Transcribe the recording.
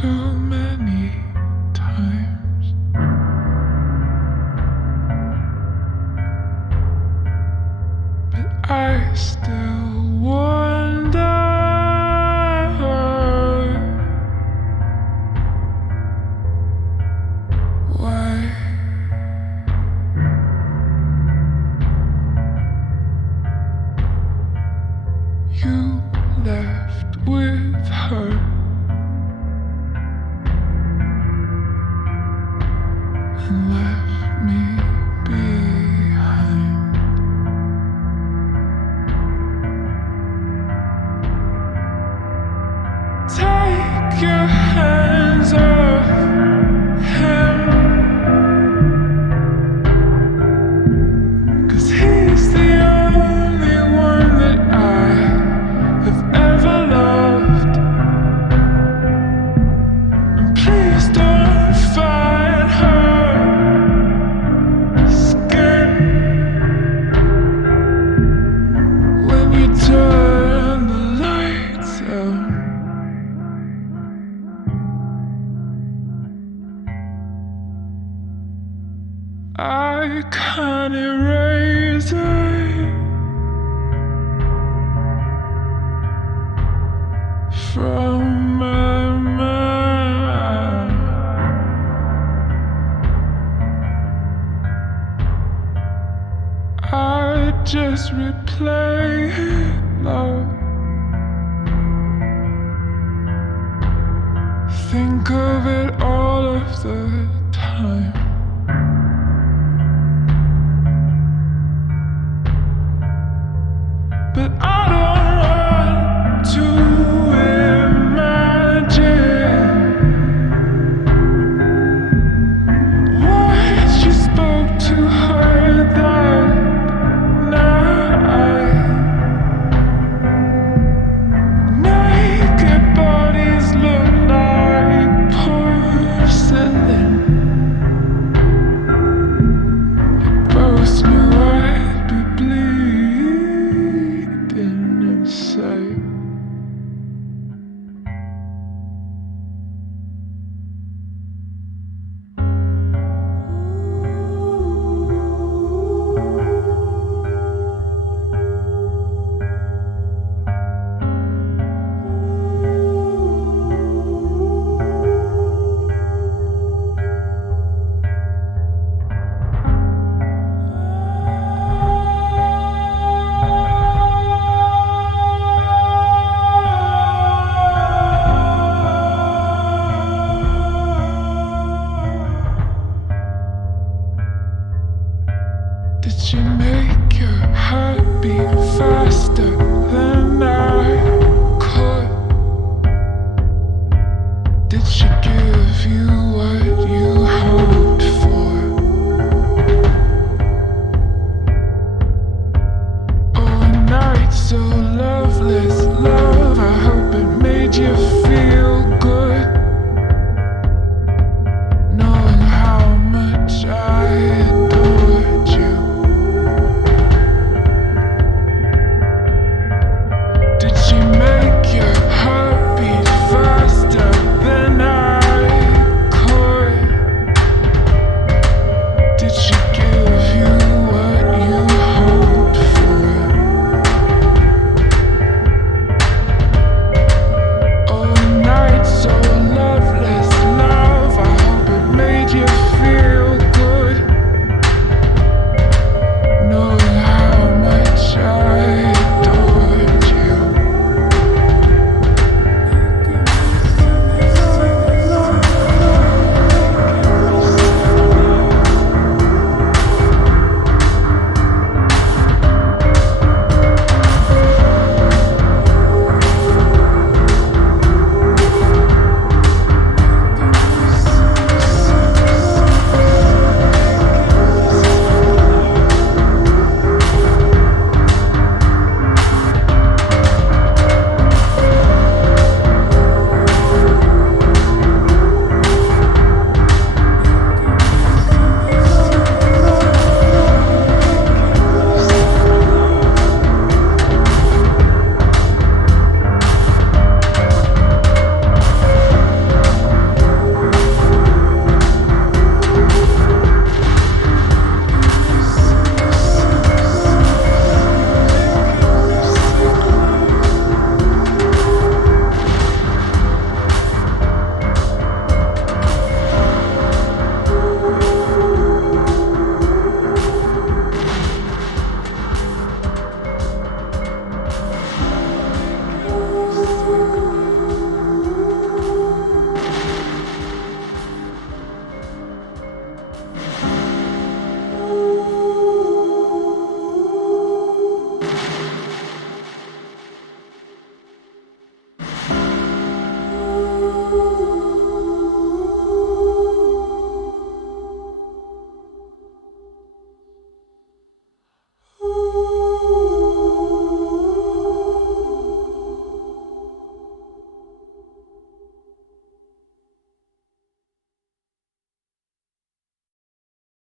so many times. But I still wonder why you left with her and left me behind. Take your hands off him, 'cause he's the only one that I have ever loved. And please don't fight her skin when you turn the lights out. I can't erase it from my mind. I just replay it, love. Think of it all of the time. But I don't want to imagine what you spoke to her that night. Naked bodies look like porcelain. They both knew I'd be bleeding inside. Did you make your heart beat faster than I could? Did she give you what you